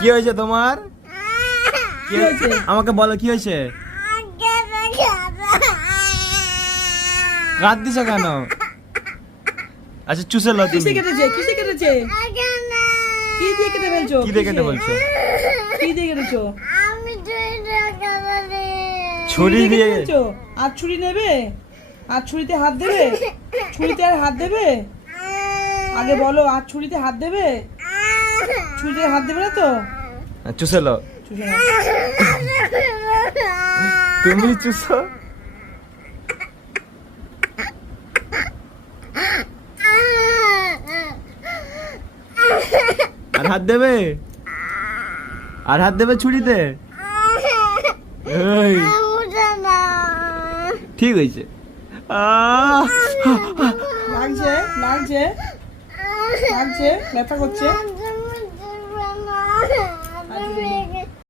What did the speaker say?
কি হয়েছে তোমার? কি হয়েছে আমাকে বলো, কি হয়েছে? কাঁদ দিছো কেন? আচ্ছা চুষে লো কিসে তুমি। কেটেছে? কিসে কেটেছে? কি দিয়ে কেটে ফেলছো? কি দিয়ে কেটে বলছো? কি দিয়ে কেটেছো? ছুরি দিয়ে। কেটেছো? আর ছুরি নেবে? আর ছুরিতে হাত দেবে? ছুরিতে আর হাত দেবে? আগে বলো, আর ছুরিতে হাত দেবে? ছুরিতে হাত দেবে না তো? চুষে লো। চুষে নাও। তুমি চুষো। আর হাত দেবে? আর হাত দেবে ছুরিতে? এই, ঠিক হয়েছে। লাগছে? লাগছে? লাগছে? ব্যথা করছে?